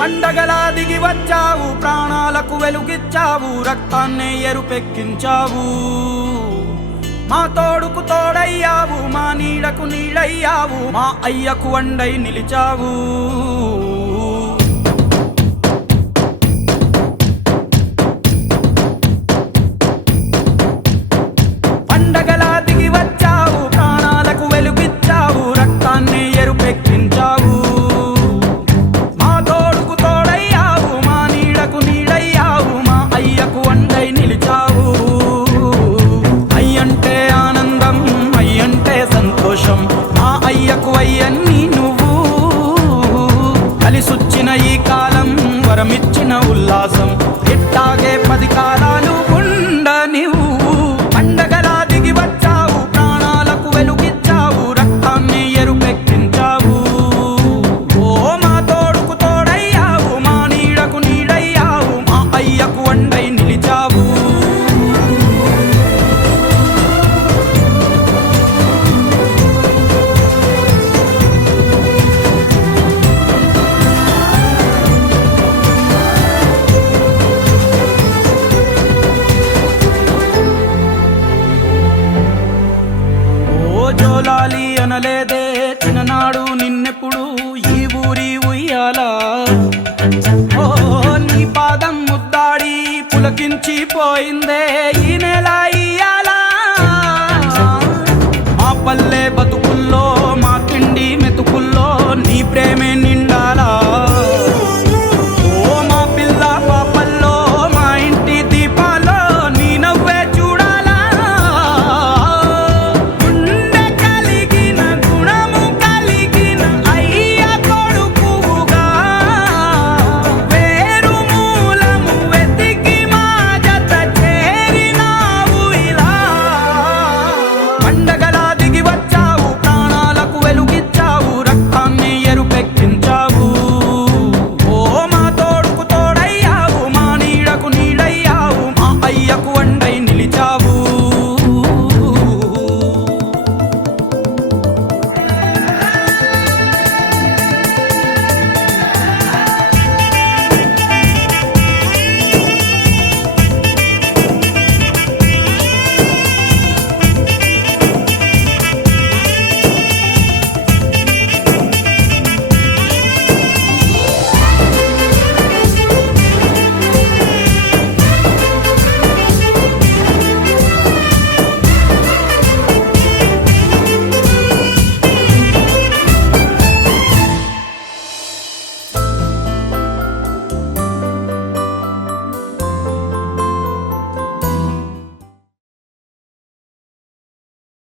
పండగలా దిగి వచ్చావు, ప్రాణాలకు వెలుగిచ్చావు, రక్తాన్నే ఎరుపెక్కించావు. మా తోడుకు తోడయ్యావు, మా నీడకు నీడయ్యావు, మా అయ్యకు అండై నిలిచావు. పండగలా దిగి వచ్చావు, ప్రాణాలకు వెలుగిచ్చావు, రక్తాన్నే ఎరుపెక్కించావు. మా తోడుకు తోడయ్యావు, మా నీడకు నీడయ్యావు, మా అయ్యకు అండై నిలిచావు. అయ్యంటే ఆనందం, అయ్యంటే సంతోషం, మా అయ్యకు అయ్యన్ని నువ్వు. కలిసొచ్చిన ఈ కాలం వరమిచ్చిన ఉల్లాసం, ఇట్టాగే 10 కాలాలు ఉండనివ్వు. పండగలా దిగి వచ్చావు, ప్రాణాలకు వెలుగిచ్చావు, రక్తాన్ని ఎరుపెక్కించావు. ఓ మా తోడుకు తోడయ్యావు, మా నీడకు నీడయ్యావు, మా అయ్యకు అండై నిలిచావు. జోలాలి అనలేదే చిన్ననాడు నిన్నెప్పుడు ఈ ఊరి ఉయ్యాల. ఓ నీ పాదం ముద్దాడి పులకించి పోయిందే ఈ నెల